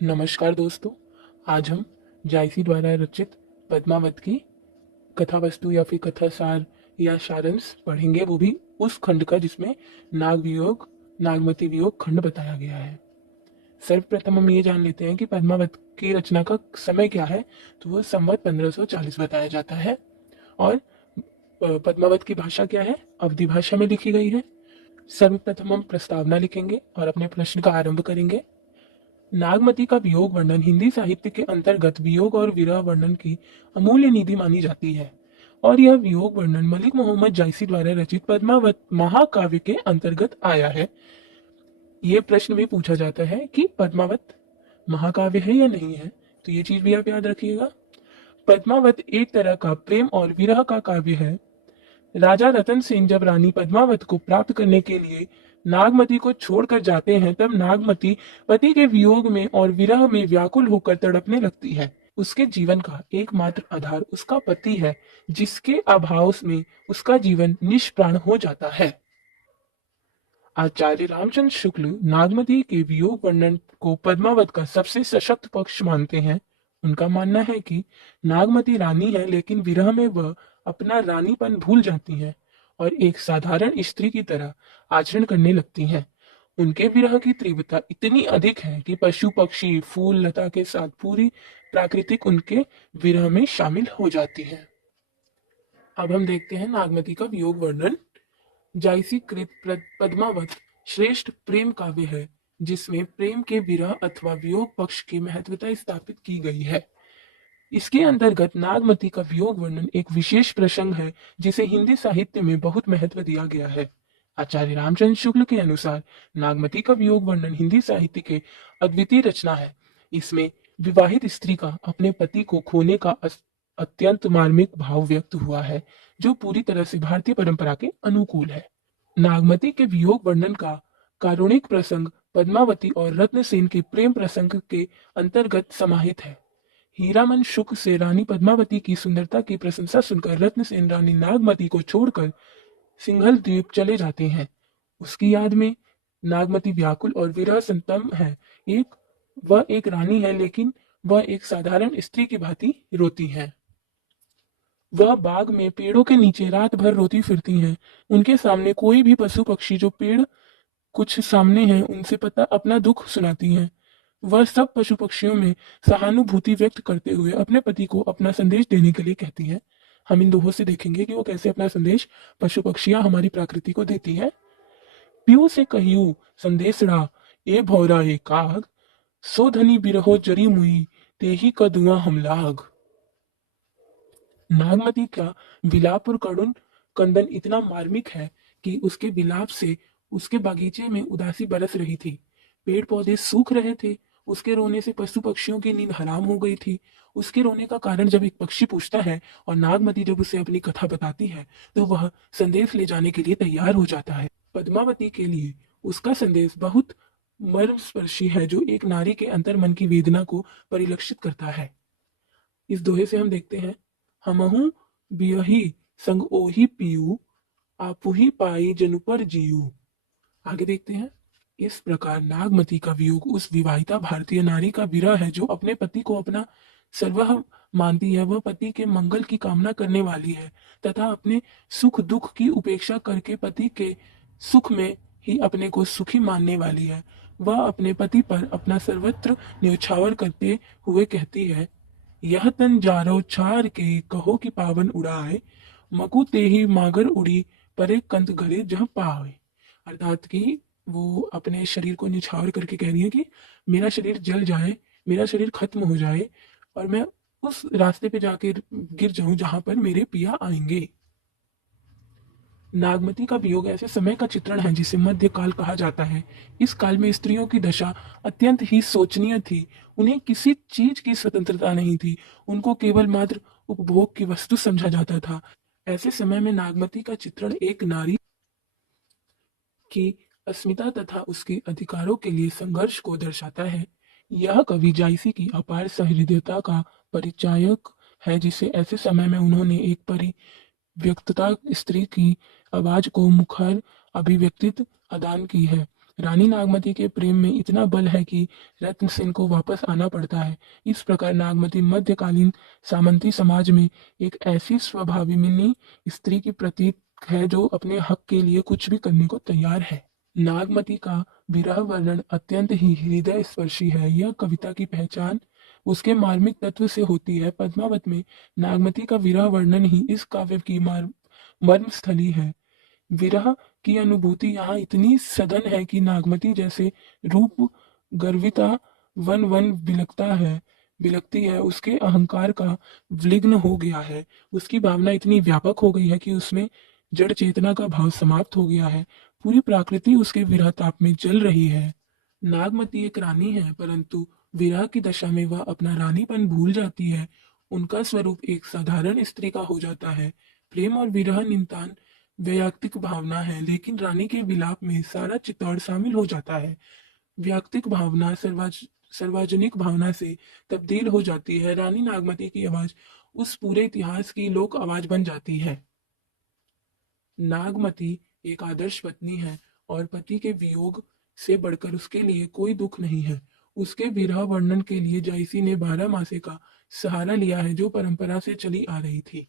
नमस्कार दोस्तों। आज हम जायसी द्वारा रचित पद्मावत की कथा वस्तु या फिर कथा सार या सारांश पढ़ेंगे, वो भी उस खंड का जिसमें नाग वियोग नागमती वियोग खंड बताया गया है। सर्वप्रथम हम ये जान लेते हैं कि पद्मावत की रचना का समय क्या है। तो वह संवत 1540 बताया जाता है। और पद्मावत की भाषा क्या है? अवधी भाषा में लिखी गई है। सर्वप्रथम हम प्रस्तावना लिखेंगे और अपने प्रश्न का आरंभ करेंगे। नागमती का वियोग वर्णन हिंदी साहित्य के अंतर्गत वियोग और विरह वर्णन की अमूल्य निधि मानी जाती है और यह वियोग वर्णन मलिक मोहम्मद जायसी द्वारा रचित पद्मावत महाकाव्य के अंतर्गत आया है। ये प्रश्न भी पूछा जाता है कि पद्मावत महाकाव्य है या नहीं है, तो ये चीज भी आप याद रखिएगा। पद्मावत एक तरह का प्रेम और विरह का काव्य है। राजा रतन सेन जब रानी पद्मावत को प्राप्त करने के लिए नागमती को छोड़कर जाते हैं, तब नागमती पति के वियोग में और विरह में व्याकुल होकर तड़पने लगती है। उसके जीवन का एकमात्र आधार उसका पति है, जिसके अभाव में उसका जीवन निष्प्राण हो जाता है। आचार्य रामचंद्र शुक्ल नागमती के वियोग वर्णन को पद्मावत का सबसे सशक्त पक्ष मानते हैं। उनका मानना है कि नागमती रानी है, लेकिन विरह में वह अपना रानीपन भूल जाती हैं और एक साधारण स्त्री की तरह आचरण करने लगती हैं। उनके विरह की तीव्रता इतनी अधिक है कि पशु पक्षी फूल लता के साथ पूरी प्राकृतिक उनके विरह में शामिल हो जाती है। अब हम देखते हैं नागमती का वियोग वर्णन। जायसी कृत पद्मावत श्रेष्ठ प्रेम काव्य है, जिसमें प्रेम के विरह अथवा वियोग पक्ष की महत्वता स्थापित की गई है। इसके अंतर्गत नागमती का वियोग वर्णन एक विशेष प्रसंग है, जिसे हिंदी साहित्य में बहुत महत्व दिया गया है। आचार्य रामचंद्र शुक्ल के अनुसार नागमती का वियोग वर्णन हिंदी साहित्य के अद्वितीय रचना है। इसमें विवाहित स्त्री का अपने पति को खोने का अत्यंत मार्मिक भाव व्यक्त हुआ है, जो पूरी तरह से भारतीय परंपरा के अनुकूल है। नागमती के वियोग वर्णन का कारुणिक प्रसंग पद्मावती और रत्नसेन के प्रेम प्रसंग के अंतर्गत समाहित है। हीरामन शुक से रानी पद्मावती की सुंदरता की प्रशंसा सुनकर रत्नसेन रानी नागमती को छोड़कर सिंघल द्वीप चले जाते हैं। उसकी याद में नागमती व्याकुल और विरह संतप्त है। वह एक रानी है, लेकिन वह एक साधारण स्त्री की भांति रोती है। वह बाग में पेड़ों के नीचे रात भर रोती फिरती हैं। उनके सामने कोई भी पशु पक्षी जो पेड़ कुछ सामने हैं, उनसे पता अपना दुख सुनाती हैं। वह सब पशु पक्षियों में सहानुभूति व्यक्त करते हुए अपने पति को अपना संदेश देने के लिए कहती हैं। हम इन दोहों से देखेंगे कि वो कैसे अपना संदेश पशु पक्षियां हमारी प्रकृति को देती है। पीयू से कहियू संदेशड़ा, ए भौरा ए काग, सो धनी बिरहो जरी मुई, तेही कदुआ हम लाग। नागमती का विलाप और करुण कंदन इतना मार्मिक है कि उसके विलाप से उसके बागीचे में उदासी बरस रही थी। पेड़ पौधे सूख रहे थे। उसके रोने से पशु पक्षियों की नींद हराम हो गई थी। उसके रोने का कारण जब एक पक्षी पूछता है और नागमती जब उसे अपनी कथा बताती है, तो वह संदेश ले जाने के लिए तैयार हो जाता है। पद्मावती के लिए उसका संदेश बहुत मर्मस्पर्शी है, जो एक नारी के अंतर्मन की वेदना को परिलक्षित करता है। इस दोहे से हम देखते हैं, हमहु बियहि संग ओहि पीयू, आपुहि पाई जनु पर जीयू। आगे देखते हैं, इस प्रकार नागमती का वियोग उस विवाहिता भारतीय नारी का विरह है, जो अपने पति को अपना सर्वस्व मानती है। वह पति के मंगल की कामना करने वाली है तथा अपने सुख दुख की उपेक्षा करके पति के सुख में ही अपने को सुखी मानने वाली है। वह अपने पति पर अपना सर्वत्र न्यौछावर करते हुए कहती है, यह तन जारो छार के कहो कि पावन उड़ाए, मकु ते ही मागर उड़ी परे कंत घरे जह पावे। अर्थात कि वो अपने शरीर को निछावर करके कह रही है कि मेरा शरीर जल जाए, मेरा शरीर खत्म हो जाए और मैं उस रास्ते पे जाके गिर जाऊं जहां पर मेरे पिया आएंगे। नागमती का वियोग ऐसे समय का चित्रण है जिसे मध्यकाल कहा जाता है। इस काल में स्त्रियों की दशा अत्यंत ही शोचनीय थी। उन्हें किसी चीज की स्वतंत्रता नहीं थी। उनको केवल मात्र उपभोग की वस्तु समझा जाता था। ऐसे समय में नागमती का चित्रण एक नारी की अस्मिता तथा उसके अधिकारों के लिए संघर्ष को दर्शाता है। यह कवि जायसी की अपार सहृदयता का परिचायक है, जिसे ऐसे समय में उन्होंने एक परिव्यक्तता स्त्री की आवाज को मुखर अभिव्यक्तित अदान की है। रानी नागमती के प्रेम में इतना बल है कि रत्न सेन को वापस आना पड़ता है। इस प्रकार नागमती मध्यकालीन सामंती समाज में एक ऐसी स्वाभिमानी स्त्री की प्रतीक है जो अपने हक के लिए कुछ भी करने को तैयार है। नागमती का विरह वर्णन अत्यंत ही हृदय स्पर्शी है। यह कविता की पहचान उसके मार्मिक तत्व से होती है। पद्मावत में नागमती का विरह वर्णन ही इस काव्य की मर्म स्थली है। विरह की अनुभूति यहाँ इतनी सघन है कि नागमती जैसे रूप गर्विता वन वन बिलकती है, उसके अहंकार का विलग्न हो गया है। उसकी भावना इतनी व्यापक हो गई है कि उसमें जड़ चेतना का भाव समाप्त हो गया है। पूरी प्रकृति उसके विरह ताप में जल रही है। नागमती एक रानी है, परंतु विरह की दशा में वह अपना रानीपन भूल जाती है। उनका स्वरूप एक साधारण स्त्री का हो जाता है। प्रेम और विरह नितांत वैयक्तिक भावना है, लेकिन रानी के विलाप में सारा चित्तौड़ शामिल हो जाता है। वैयक्तिक भावना सार्वजनिक भावना से तब्दील हो जाती है। रानी नागमती की आवाज उस पूरे इतिहास की लोक आवाज बन जाती है। नागमती एक आदर्श पत्नी है और पति के वियोग से बढ़कर उसके लिए कोई दुख नहीं है। उसके विरह वर्णन के लिए जायसी ने 12 मासे का सहारा लिया है, जो परंपरा से चली आ रही थी।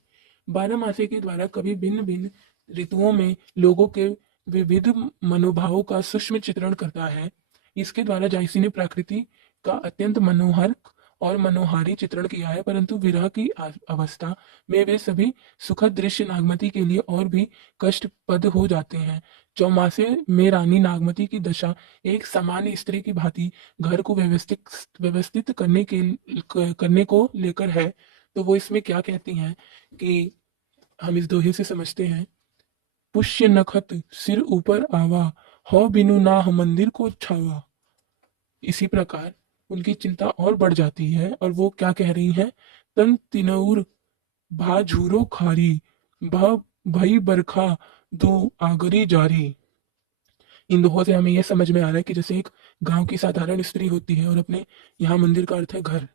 12 मासे के द्वारा कभी भिन्न भिन्न ऋतुओं में लोगों के विविध मनोभावों का सूक्ष्म चित्रण करता है। इसके द्वारा जायसी ने प्रकृति का अत्यंत मनोहर और मनोहारी चित्रण किया है, परंतु विरह की अवस्था में वे सभी सुखद दृश्य नागमती के लिए और भी कष्टप्रद हो जाते हैं। चौमासे में रानी नागमती की दशा एक सामान्य स्त्री की भांति घर को व्यवस्थित करने को लेकर है। तो वो इसमें क्या कहती हैं कि हम इस दोहे से समझते हैं, पुष्य नखत सिर ऊपर आवा, हो बिनु नाह मंदिर को छावा। इसी प्रकार उनकी चिंता और बढ़ जाती है और वो क्या कह रही हैं, तन तिनउर भा झूरो खारी, भा भई बरखा दो आगरी जारी। इन दोहों से हमें यह समझ में आ रहा है कि जैसे एक गांव की साधारण स्त्री होती है और अपने यहाँ मंदिर का अर्थ है घर,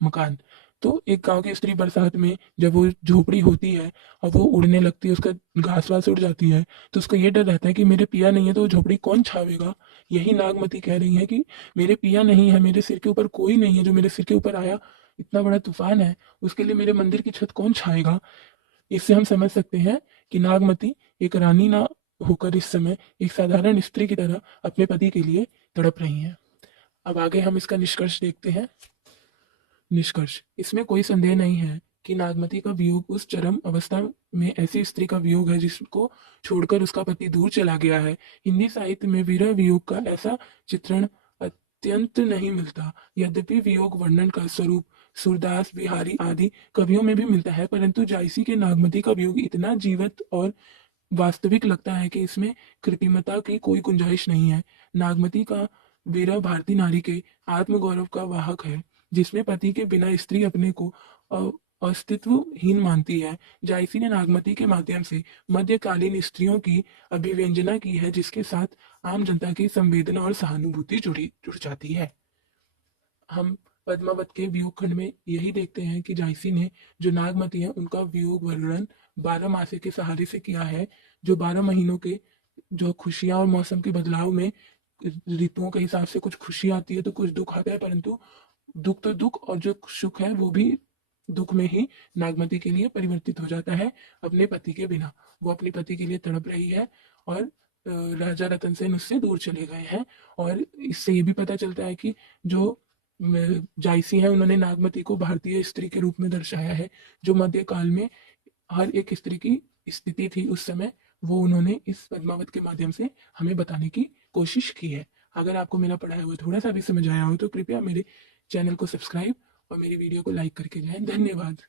मकान। तो एक गांव की स्त्री बरसात में जब वो झोपड़ी होती है और वो उड़ने लगती है, उसका घास वास उड़ जाती है, तो उसको ये डर रहता है कि मेरे पिया नहीं है तो वो झोपड़ी कौन छावेगा। यही नागमती कह रही है कि मेरे पिया नहीं है, मेरे सिर के ऊपर कोई नहीं है, जो मेरे सिर के ऊपर आया इतना बड़ा तूफान है, उसके लिए मेरे मंदिर की छत कौन छाएगा। इससे हम समझ सकते हैं कि नागमती एक रानी ना होकर इस समय एक साधारण स्त्री की तरह अपने पति के लिए तड़प रही हैं। अब आगे हम इसका निष्कर्ष देखते हैं। निष्कर्ष, इसमें कोई संदेह नहीं है कि नागमती का वियोग उस चरम अवस्था में ऐसी स्त्री का वियोग है जिसको छोड़कर उसका पति दूर चला गया है। हिंदी साहित्य में विरह वियोग का ऐसा चित्रण अत्यंत नहीं मिलता। यद्यपि वियोग वर्णन का स्वरूप सूरदास, बिहारी आदि कवियों में भी मिलता है, परंतु जायसी के नागमती का वियोग इतना जीवंत और वास्तविक लगता है कि इसमें कृत्रिमता की कोई गुंजाइश नहीं है। नागमती का विरह भारतीय नारी के आत्मगौरव का वाहक है, जिसमें पति के बिना स्त्री अपने को अस्तित्वहीन मानती है। जायसी ने नागमती के माध्यम से मध्यकालीन स्त्रियों की अभिव्यंजना की है, जिसके साथ आम जनता की संवेदना और सहानुभूति जुड़ जाती है। हम पद्मावत के वियोग खंड में यही देखते हैं कि जायसी ने जो नागमती है उनका वियोग वर्णन 12 मासे के सहारे से किया है। जो 12 महीनों के जो खुशियां और मौसम के बदलाव में ऋतुओं के हिसाब से कुछ खुशी आती है तो कुछ दुख आता है, परंतु दुख तो दुख और जो सुख है वो भी दुख में ही नागमती के लिए परिवर्तित हो जाता है अपने पति के बिना। वो अपने पति के लिए तड़प रही है और राजा रतन सेन उससे दूर चले गए हैं। और इससे ये भी पता चलता है कि जो जायसी है उन्होंने नागमती को भारतीय स्त्री के रूप में दर्शाया है, जो मध्यकाल में हर एक स्त्री की स्थिति थी उस समय, वो उन्होंने इस पद्मावत के माध्यम से हमें बताने की कोशिश की है। अगर आपको मेरा पढ़ाया हुआ थोड़ा सा भी समझ आया हो तो कृपया मेरे चैनल को सब्सक्राइब और मेरी वीडियो को लाइक करके जाएं। धन्यवाद।